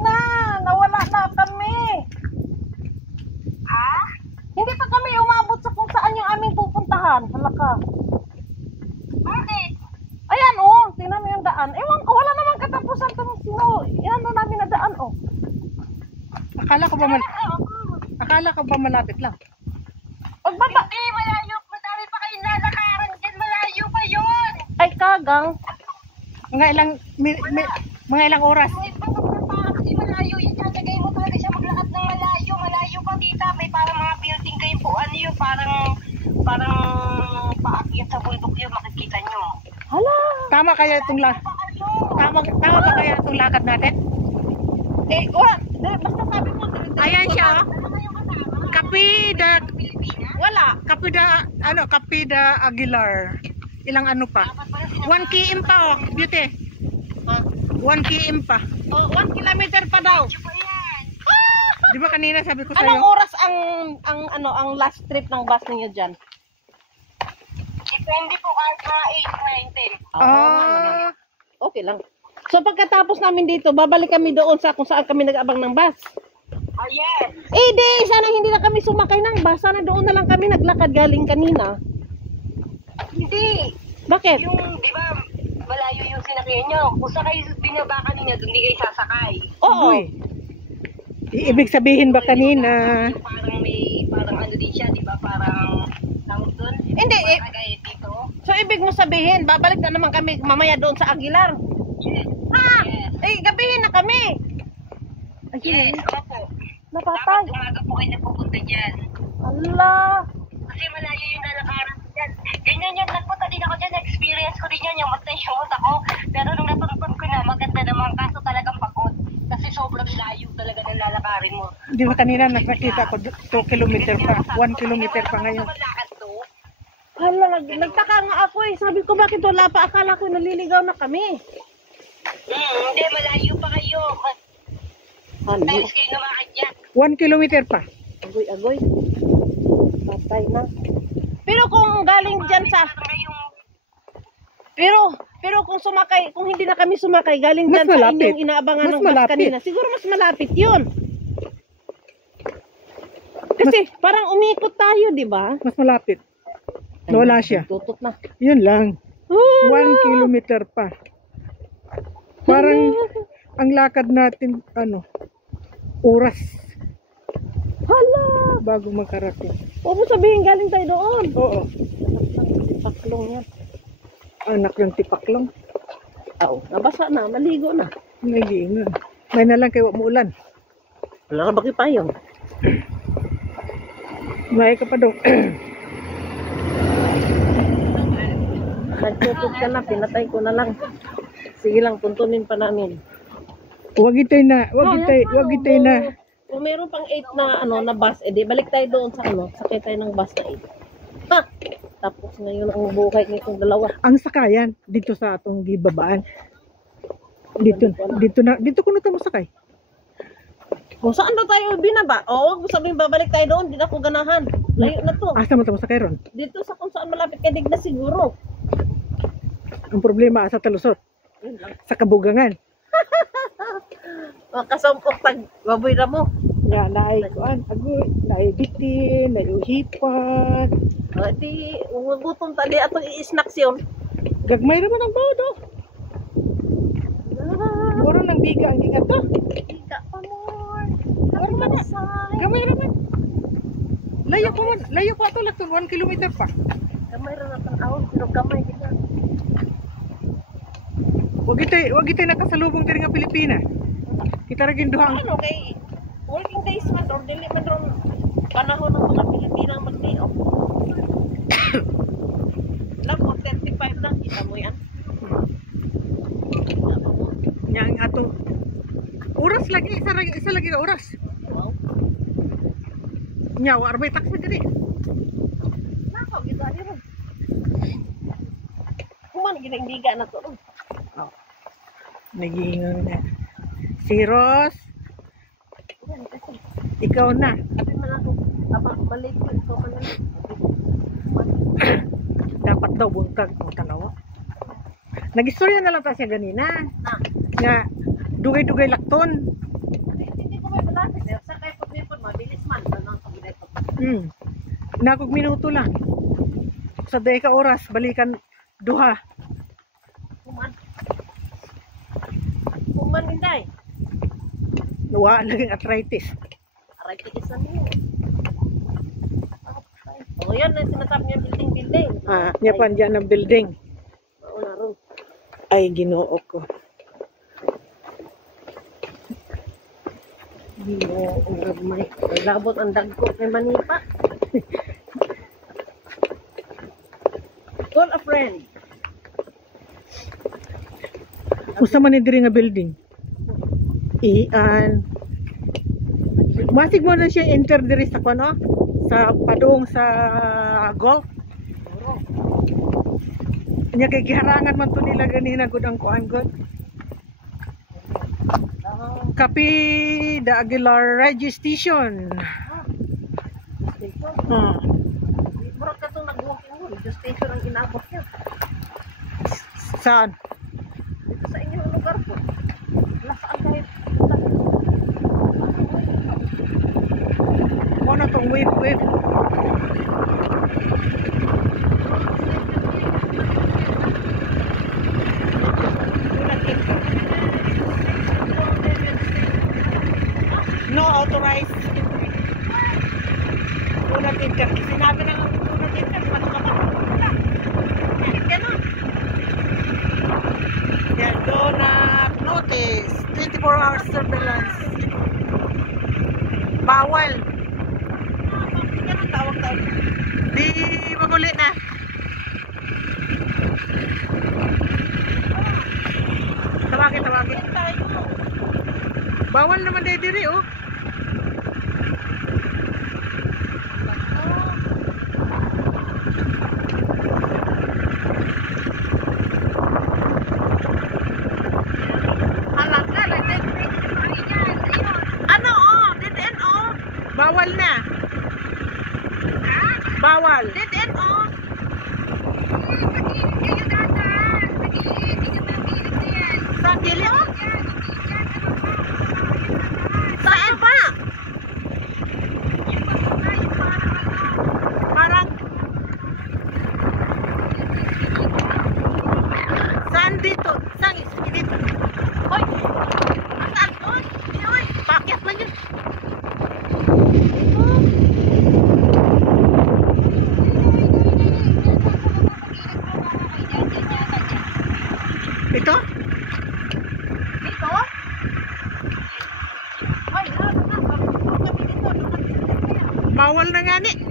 na. Nawala na kami. Ha? Hindi pa kami umabot sa kung saan yung aming pupuntahan. Halaka. Bakit? Ayan oh, tingnan mo yung daan. Ewan ko, wala namang katapusan itong yan na namin na daan oh. Akala ko ba malapit lang? Pagbaba. Hindi, malayo. Madami pa kayong lalakaran dyan. Malayo pa yun. Ay kagang. Mga ilang oras. May parang kasi malayo. Yung tatagay mo talaga siya maglakad ng malayo. Malayo pa tita. May parang mga building kayo po. Ano yun? Parang paakyat sa bundok yun. Makikita nyo. Hala. Tama ba kaya itong lakad natin? Eh, wala. Basta sabi mo. Ayan siya. Kapida Wala. Kapida Aguilar. Ilang ano pa? 1 km pa oh, beauty. 1 km pa. Oh, 1 kilometer pa daw. Di ba kanina sabi ko Anong sa'yo? oras ang last trip ng bus ninyo dyan? Depende po kahit mga 8, 9, 10. Ah, Okay lang. So pagkatapos namin dito, babalik kami doon sa kung saan kami nag-abang ng bus. Oh, yes. Eh di, sana hindi na kami sumakay ng bus. Sana doon na lang kami naglakad galing kanina. Hindi. Bakit? Yung, di ba, malayo yung sinakyan nyo. Kung sa kayo binaba kanina, doon di kayo sasakay. Oo. uy. Ibig sabihin ba kanina? Yung parang ano din siya, di ba? Parang, tawag doon? Hindi, eh. Parang gaya dito. So ibig mo sabihin, babalik na naman kami mamaya doon sa Aguilar. Yes. Ha? Yes. Eh, gabihin na kami. Yes, opo. Napatay. Dapat umaga po kayo napupunta dyan. Allah. Kasi malayo yung lalakaran dyan. Ganyan yun, nagpunta din ako dyan. Experience ko din yan, yung mag-tension ako. Pero nung natuntun ko na, maganda naman. Kaso talagang pagod. Kasi sobrang layo talaga ng lalakarin mo. Di ba kanina nakita ko 2 kilometer pa, 1 kilometer pa ngayon. Hala, nagtaka nga ako eh. Sabi ko bakit wala pa. Akala ko naliligaw na kami. Hindi, malayo pa kayo. Ano? Times kayo namakad dyan. 1 kilometer pa. Agoy. Patay na. Pero kung galing dyan sa... Pero kung sumakay, kung hindi na kami sumakay, galing Mas dyan sa malapit. inyong inaabangan Mas ng bus malapit. kanina, siguro mas malapit yun. Kasi parang umikot tayo, di ba? Mas malapit. Wala siya. Tutot na. Yun lang. 1 kilometer pa. Parang ang lakad natin, oras Hala! bago makarating. Huwag mo sabihin galing tayo doon. Oo. Paklong yan. Anak ng tipaklong. Oo, nabasa na, maligo na. Nag-iingan. May na lang kayo umuulan. Wala na ba pa yun? May ka pa daw. Nagtutot ka na, pinatay ko na lang. Sige lang, tuntunin pa namin. Wag itay na. Kung meron pang 8 na bus, edi balik tayo doon sa sakay tayo ng bus na 8. Ha! Tapos ngayon ang buhay nitong dalawa. Ang sakayan dito sa atong gibabaan. Dito ko na sakay. Kung saan daw tayo binaba? O, wag mo sabihin babalik tayo doon, di na ako ganahan. Layo na to. Asa mo sakay ron? Dito sa kung saan malapit kay Digna siguro. Ang problema sa talusot. Yun lang. Sa kabugangan. Makasampok tag baboy na mo. Nga naay kuan, agoy, naay bitin, naay uhipan. O, di, gutom tali atong i-snacks yun. Gagmay naman ang bawdo. Puro nang biga ang gigat to. Ika pa more. Puro man na. Gamay naman. Layo ko ato lang 1 kilometer pa. Kamay ra na tanaw, pero kamay kita. Wag itay nakasalubong diri nga Pilipinas. Kita ra gid duhang. Ano kay working days man or dili man ron panahon ng mga Pilipinang magdiok. Lang 35 lang kita mo yan. Nya ang atong oras lagi isa lagi ka oras. Wow. Nya wa arbay taxi diri. Nako gid ari ron. Kuman gid na to. Oh. Nagiingon na. Si Ros, Yan kasi. ikaw na. Sabi man ako, abang balik ko ito kanila. Dapat daw buntag mo tanawa. Nagistorya na lang ta siya ganina. Ah. Nga dugay-dugay lakton. Mabilis man. Ganun sa bilet. Nakog minuto lang. Sa day ka oras, balikan duha. Kuman. Kuman, Inday. Wa naging arthritis. Aray, tikisan niyo. O, yan na sinasabi niya building. Niya pa dyan ang building. Oo na ron. Ay, ginoo ko. Oo, ang gagmay. Labot ang dagko kay Manipa. Call a friend. Usa man ni diri nga building. Ian. Masig mo na siya enter diri sa kuno sa padung sa golf. Nya kay giharangan man to nila ganina gud ang kuan gud. Kapi the Aguilar Registration. Murag ka itong nag-walking mo. Radio station ang inabot niya. Saan? Dito sa inyong lugar po. Wala saan kahit. Ano tong wave? No authorized. Unang tinker. Sinabi na ng unang tinker. Wala. Ganun. Yan, do not notice. 24 hours surveillance. Bawal. Ganun tawag. Di maguli na. Tawagin. Bawal naman diri oh. Bawal na. Bawal. Dead end, oh. Saan dili oh? Saan ba? Parang saan dito? Saan dito? Hoy! Saan doon? Hoy! Pakyat man yun. Ito? Dito? Ay, Ay, Bawal na nga ni.